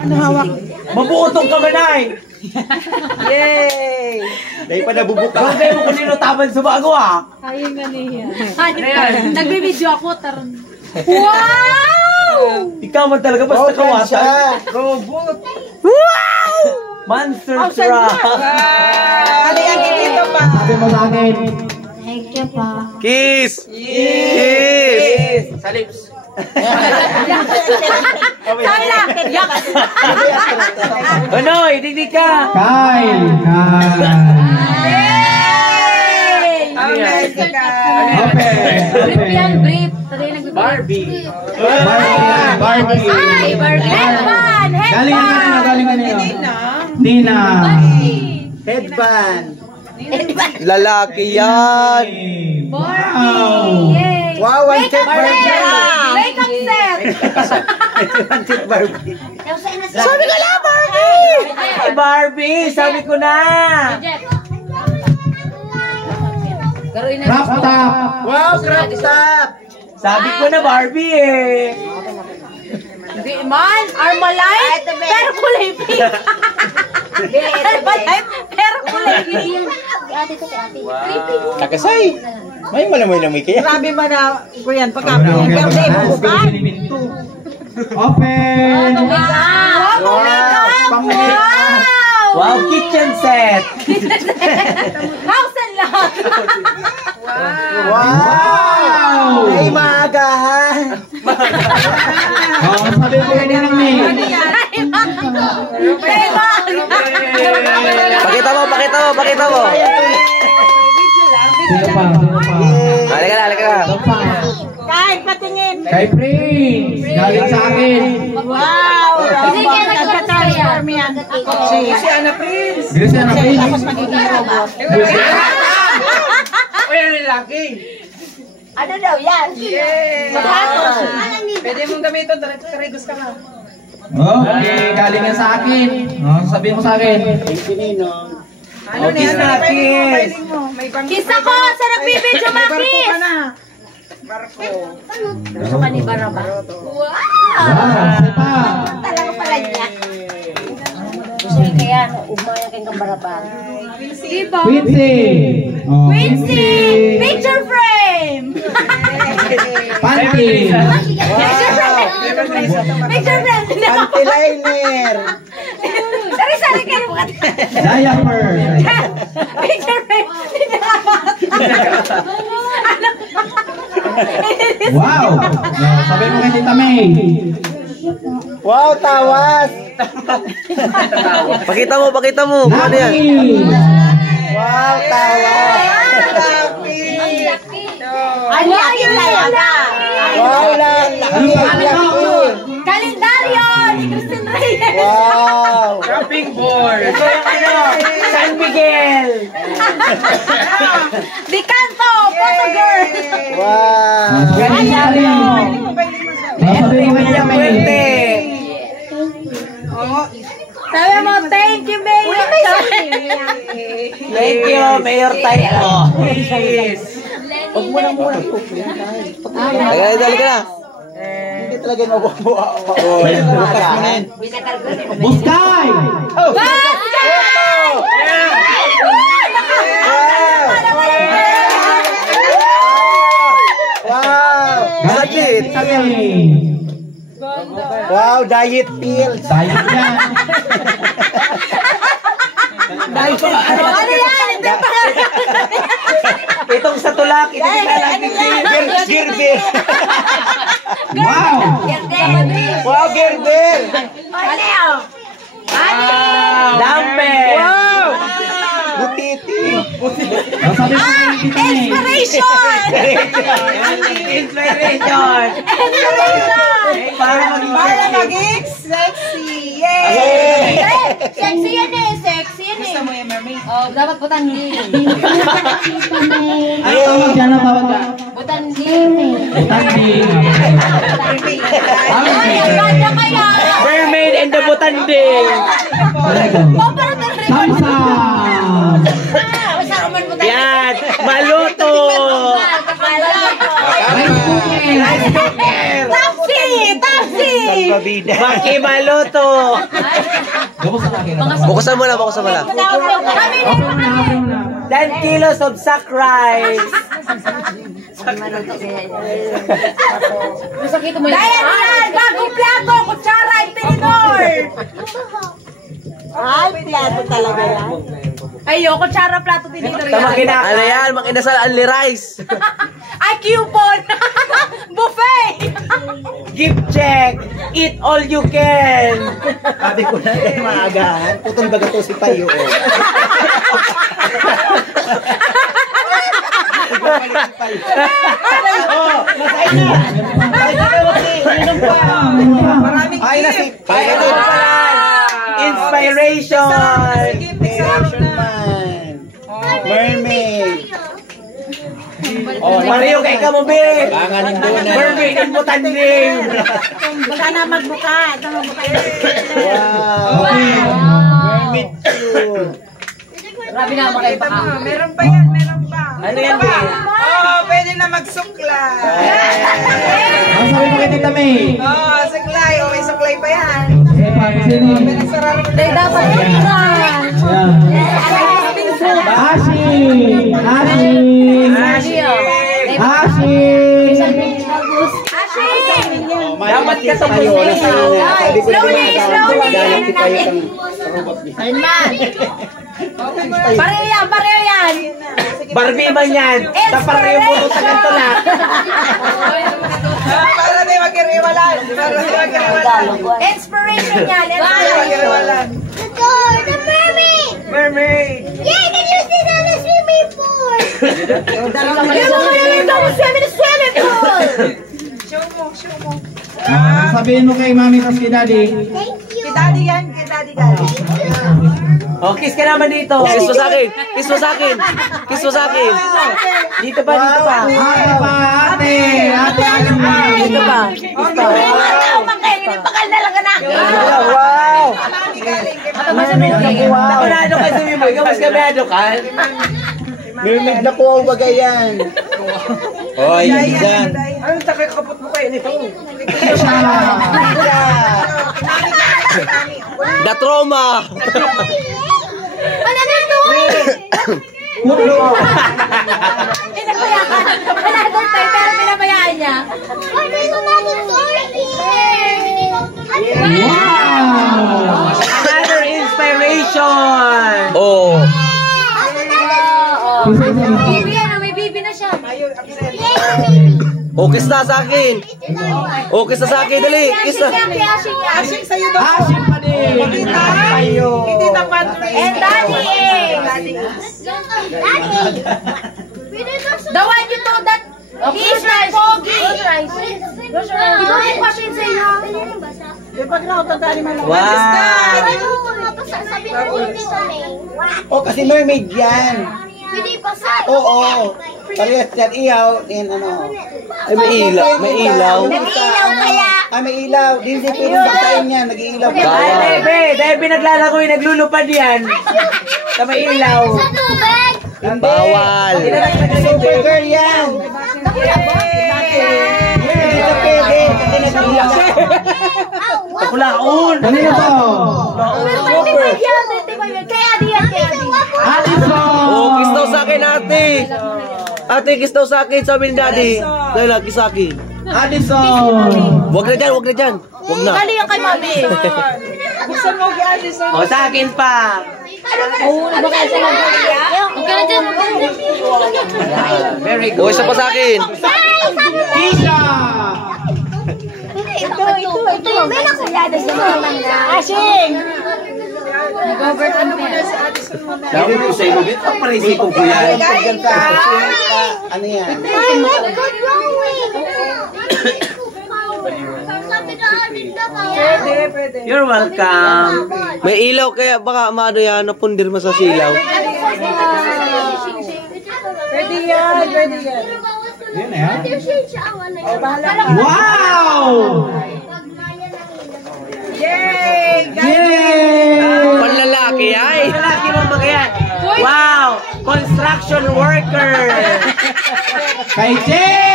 Ano hawak? Mabuotong ka manay! Yay! Dahil pa nabubuka. Gawin mo kung nino taban sa bago ah! Ayun nga niya. Nagbe-video ako. Wow! Ikaw man talaga basta kawatan. Robot! Wow! Monster truck! Ano yan dito pa? Sabi mo sa akin. Thank you pa. Kiss! Kiss! Sa lips! Sabi na! Yak! Ano? Idigdig ka! Kyle! Yay! Okay, Brief yan, brief. Barbie! Barbie! Ay, Barbie! Headband! Galing Headband! kanina. Nina! Headband! Lalaki yan! Barbie! Yay! Wow, one set Barbie! Makeup set! One set Barbie! Sabi ko lang, Barbie! Ay, Barbie! Sabi ko na! Crop top! Wow, crop top! Sabi ko na, Barbie eh! Hindi man! Armalite! Pero kulay pink! Armalite! Pero kulay pink! Kakasay! May malamoy-lamoy kaya? Grabe man na ko yan pagkabi. Pero di bubukan. Open! Wow! Wow! Wow, kitchen set! House and lot! Wow! May maagahan. Sabi ko kanina May. Pakita mo, pakita mo, pakita mo! Sino pa? Halika na, halika na! Kahit patingin! Kay Prince! Galing sa akin! Wow! Hindi ka nagpa-transform yan. Si Ana Prince. Grace na Prince! Tapos magiging robot. Uy, ano laki? Ano daw yan? Sapatos. Pwede mong gamitin. Tarigos ka na. Okay, galing yan sa akin. Sabihin mo sa akin. Ano na yan? Kiss. Kiss ako sa nagbibidyo, May barko Makis! ka na. Barko. Gusto ka ni Baraba? Wow! Isa pa. Talaga pala niya. Gusto niya kaya umaya kayong kabarabang. Diba? Quincy! Quincy! Picture frame! Panty! Picture frame! Picture frame! Panty liner. Sari-sari kayo mga Diaper! picture frame! Hindi nakabata. Wow! Sabi mo kay Tita May. Wow, tawas. Pakita mo, pakita mo! Ano yan? Wow, tawas. Ano yung talaga? Wow, laki. Kalendaryo ni Christine Reyes! Wow. Shopping board! Ito yung ano? San Miguel! Dikanto! Photo girl! Wow. Kalendaryo! Sabi mo kay Tita May. Puente! Sabi mo, thank you, Mayor! Thank you, Mayor Tayo! Huwag mo lang muna. Halika na! Hindi talaga mabubuha. Buskay! Wow. Gadget! Wow, diet pills. Diet yan. Ano yan? Itong sa tulak, ito yung Gerber. Wow! Wow, Gerber. Dumbbell! Wow. Butiti. Sabi mo kay Tita May. Inspiration! Inspiration! Para maging sexy. Yay. Sexy yan eh! Sexy yan eh! Gusto mo yung mermaid? Oh, dapat butandi. Ano tawag yan? Ano tawag yan? Butandi. Tandi. Ay, ang ganda kaya! Mermaid and the Botanding! Oh, parang narinig. Samsung! Basta naman butandi. Yan! Maluto! Rice cooker! Tapsi! Tapsi! pabida. Makimaluto. Bukusan mo na, bukusan mo na. Open mo na. 10 kilos of sack rice. Masakit mo yun. Dahil bagong plato, kutsara, tinidor. Ay, plato talaga yan. Ayo, kutsara, plato, tinidor Tama yan. Ano yan? Makinasal only rice. Ay, coupon. Buffet. Gift check. Eat all you can. Sabi ko na kayo maagahan. Putol baga to si Payo. Ay, nasi. Ay, ito na pala. Inspiration. Mermaid. Mario kay Kamubi. Panganin doon na. Mermaid in Butanding. Sana magbuka. Wow. Mermaid too. Grabe na mga iba ka. Meron pa yan, meron pa. Ano yan, Bi? Pwede na magsuklay. Ang sabi mo kay Tita May. Suklay. May suklay pa yan. Eh, paano sino? Dahil dapat yun na. Dapat ka sa Slowly, slowly. Pareho yan. Barbie man yan. Tapar yung puno sa ganito na. Para di magkiriwalan. Inspiration yan. The mermaid! Mermaid. Yeah, can you see that the swimming pool? Swimming pool. Show mo. Sabihin mo kay Mami tas kay Daddy. Thank you. Daddy yan, daddy galing. Oh, kiss ka naman dito. Kiss mo sa akin. Kiss mo sa akin. Kiss mo sa akin. Dito pa, dito pa. Ate pa, ate. Ate, ano ba? Dito pa. Bakal na lang anak. Wow. Galing. Nakunado ka sa mo. Ikaw mas kamado ka. Mermaid na po ang bagay yan. Oy, yan. Anong takay kapot mo kayo nito? The trauma. Ano na ito? Pinabayaan. Another time, pero pinabayaan niya. What is another story? Wow! Another inspiration. Oh. Bibi yan, may bibi na siya. Oh, kiss na sa akin. Oh, kiss na sa akin. Dali, kiss na. Asing sa'yo daw. Asin pa din. Tita Patrick. And Daddy The one you told that he's not foggy. Oh, kasi mermaid yan. Oo. Parehas yan. Iyaw. Yan ano. Ay, may ilaw. May ilaw. Ay, may ilaw. Di siya pwede baktayin yan. Nag-iilaw pa. Ay, Debe. Debe naglalakoy, naglulupad yan. Sa may ilaw. Bawal. Supergirl yan. Hindi siya pwede. Kasi nag-iilaw. Takulaon. Kanina to? Oh, kiss daw sa akin, ate. Ate, kiss daw sa akin. Sabi ni Daddy. Dahil kiss sa akin. Addison! Wag na dyan, wag na dyan. Wag na. Dali yung kay Mami. Buksan mo kay Addison. O, sa akin pa. Very good. Oh, isa pa sa akin. Kisha! Ito yung may nakulada sa mga na. Asing! Sabi ko sa iyo, ang parisipong ko yan. Ano yan? My leg got growing. You're welcome. May ilaw kaya baka maano yan, napundir mo sa silaw. Pwede yan, pwede yan. Yan na yan. Wow! Yay! Yay! Panlalaki ay. Lalaki mo ba kaya? Wow! Construction worker! Kay Jay!